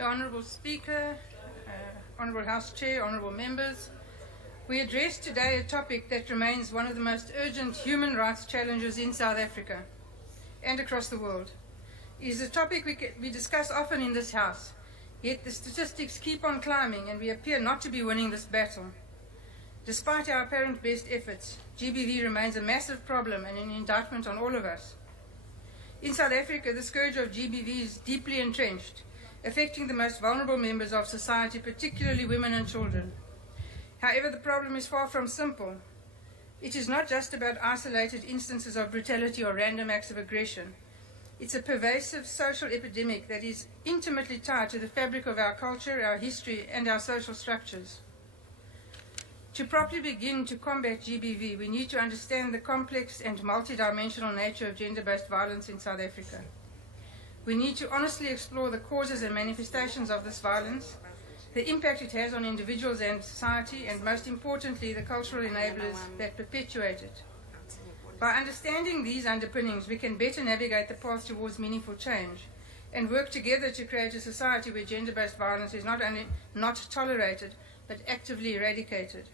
Honourable Speaker, Honourable House Chair, Honourable Members, we address today a topic that remains one of the most urgent human rights challenges in South Africa and across the world. It is a topic we discuss often in this House, yet the statistics keep on climbing and we appear not to be winning this battle. Despite our apparent best efforts, GBV remains a massive problem and an indictment on all of us. In South Africa, the scourge of GBV is deeply entrenched, affecting the most vulnerable members of society, particularly women and children. However, the problem is far from simple. It is not just about isolated instances of brutality or random acts of aggression. It's a pervasive social epidemic that is intimately tied to the fabric of our culture, our history, and our social structures. To properly begin to combat GBV, we need to understand the complex and multidimensional nature of gender-based violence in South Africa. We need to honestly explore the causes and manifestations of this violence, the impact it has on individuals and society, and most importantly, the cultural enablers that perpetuate it. By understanding these underpinnings, we can better navigate the path towards meaningful change and work together to create a society where gender-based violence is not only not tolerated, but actively eradicated.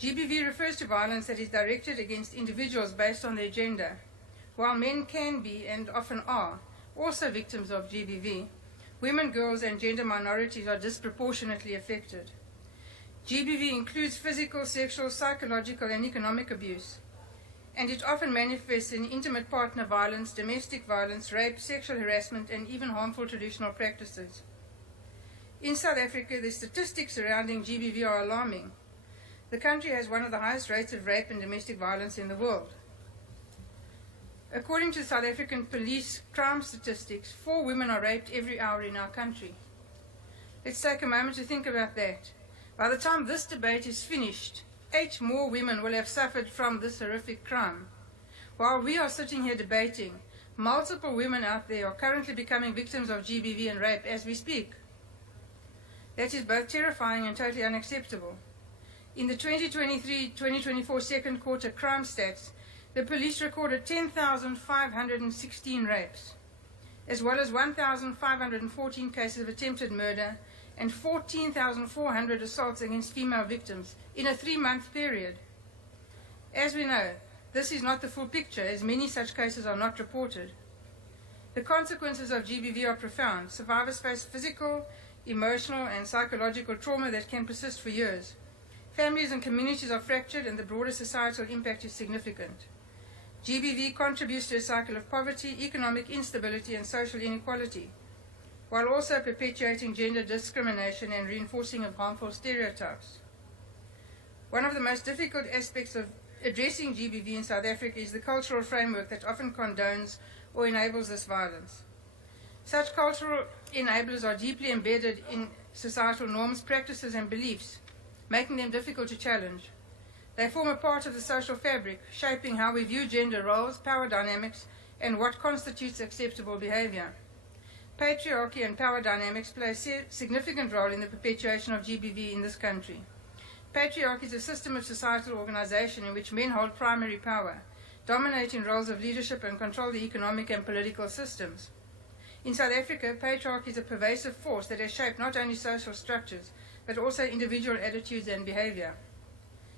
GBV refers to violence that is directed against individuals based on their gender. While men can be, and often are, also victims of GBV, women, girls, and gender minorities are disproportionately affected. GBV includes physical, sexual, psychological, and economic abuse, and it often manifests in intimate partner violence, domestic violence, rape, sexual harassment, and even harmful traditional practices. In South Africa, the statistics surrounding GBV are alarming. The country has one of the highest rates of rape and domestic violence in the world. According to South African police crime statistics, 4 women are raped every hour in our country. Let's take a moment to think about that. By the time this debate is finished, 8 more women will have suffered from this horrific crime. While we are sitting here debating, multiple women out there are currently becoming victims of GBV and rape as we speak. That is both terrifying and totally unacceptable. In the 2023-2024 second quarter crime stats, the police recorded 10,516 rapes, as well as 1,514 cases of attempted murder and 14,400 assaults against female victims in a 3-month period. As we know, this is not the full picture, as many such cases are not reported. The consequences of GBV are profound. Survivors face physical, emotional, and psychological trauma that can persist for years. Families and communities are fractured, and the broader societal impact is significant. GBV contributes to a cycle of poverty, economic instability, and social inequality, while also perpetuating gender discrimination and reinforcing of harmful stereotypes. One of the most difficult aspects of addressing GBV in South Africa is the cultural framework that often condones or enables this violence. Such cultural enablers are deeply embedded in societal norms, practices, and beliefs, making them difficult to challenge. They form a part of the social fabric, shaping how we view gender roles, power dynamics, and what constitutes acceptable behavior. Patriarchy and power dynamics play a significant role in the perpetuation of GBV in this country. Patriarchy is a system of societal organization in which men hold primary power, dominate in roles of leadership, and control the economic and political systems. In South Africa, patriarchy is a pervasive force that has shaped not only social structures, but also individual attitudes and behavior.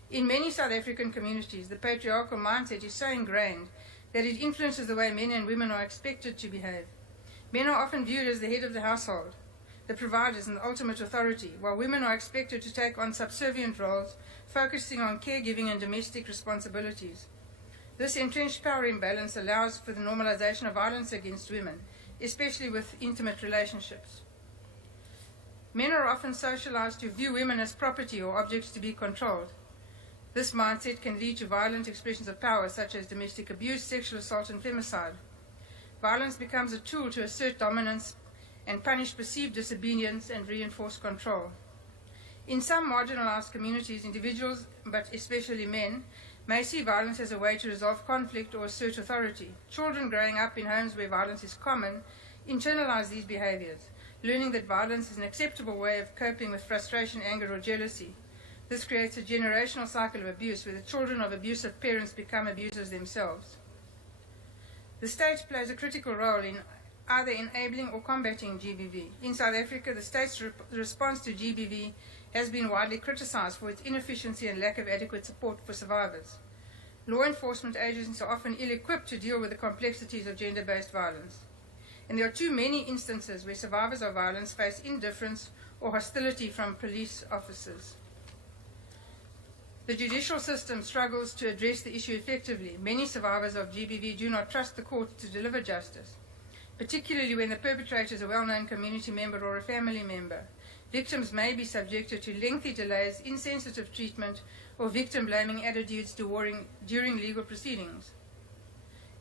In many South African communities, the patriarchal mindset is so ingrained that it influences the way men and women are expected to behave. Men are often viewed as the head of the household, the providers and the ultimate authority, while women are expected to take on subservient roles, focusing on caregiving and domestic responsibilities. This entrenched power imbalance allows for the normalization of violence against women, especially with intimate relationships. Men are often socialized to view women as property or objects to be controlled. This mindset can lead to violent expressions of power, such as domestic abuse, sexual assault, and femicide. Violence becomes a tool to assert dominance and punish perceived disobedience and reinforce control. In some marginalized communities, individuals, but especially men, may see violence as a way to resolve conflict or assert authority. Children growing up in homes where violence is common internalize these behaviors, learning that violence is an acceptable way of coping with frustration, anger, or jealousy. This creates a generational cycle of abuse where the children of abusive parents become abusers themselves. The state plays a critical role in either enabling or combating GBV. In South Africa, the state's response to GBV has been widely criticized for its inefficiency and lack of adequate support for survivors. Law enforcement agencies are often ill-equipped to deal with the complexities of gender-based violence. And there are too many instances where survivors of violence face indifference or hostility from police officers. The judicial system struggles to address the issue effectively. Many survivors of GBV do not trust the court to deliver justice, particularly when the perpetrator is a well-known community member or a family member. Victims may be subjected to lengthy delays, insensitive treatment, or victim-blaming attitudes during legal proceedings.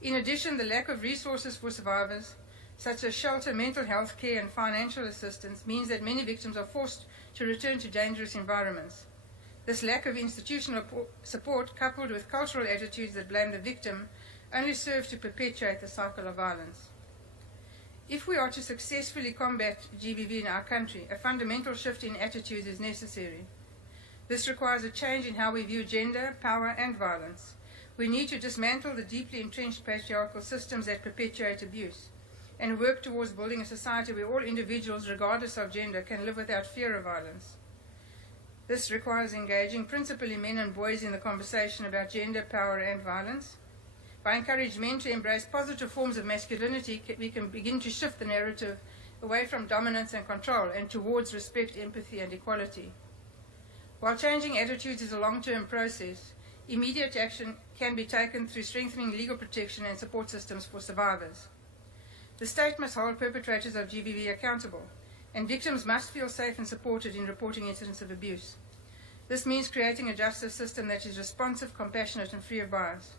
In addition, the lack of resources for survivors, such as shelter, mental health care, and financial assistance, means that many victims are forced to return to dangerous environments. This lack of institutional support, coupled with cultural attitudes that blame the victim, only serves to perpetuate the cycle of violence. If we are to successfully combat GBV in our country, a fundamental shift in attitudes is necessary. This requires a change in how we view gender, power, and violence. We need to dismantle the deeply entrenched patriarchal systems that perpetuate abuse, and work towards building a society where all individuals, regardless of gender, can live without fear of violence. This requires engaging principally men and boys in the conversation about gender, power, and violence. By encouraging men to embrace positive forms of masculinity, we can begin to shift the narrative away from dominance and control and towards respect, empathy, and equality. While changing attitudes is a long-term process, immediate action can be taken through strengthening legal protection and support systems for survivors. The state must hold perpetrators of GBV accountable, and victims must feel safe and supported in reporting incidents of abuse. This means creating a justice system that is responsive, compassionate, and free of bias.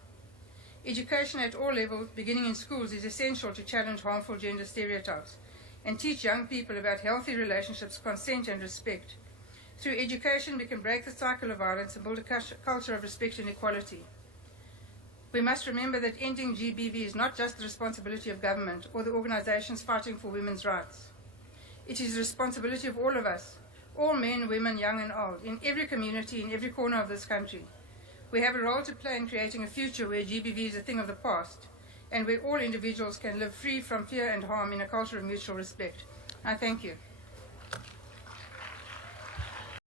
Education at all levels, beginning in schools, is essential to challenge harmful gender stereotypes and teach young people about healthy relationships, consent, and respect. Through education, we can break the cycle of violence and build a culture of respect and equality. We must remember that ending GBV is not just the responsibility of government or the organizations fighting for women's rights. It is the responsibility of all of us, all men, women, young and old, in every community, in every corner of this country. We have a role to play in creating a future where GBV is a thing of the past, and where all individuals can live free from fear and harm in a culture of mutual respect. I thank you.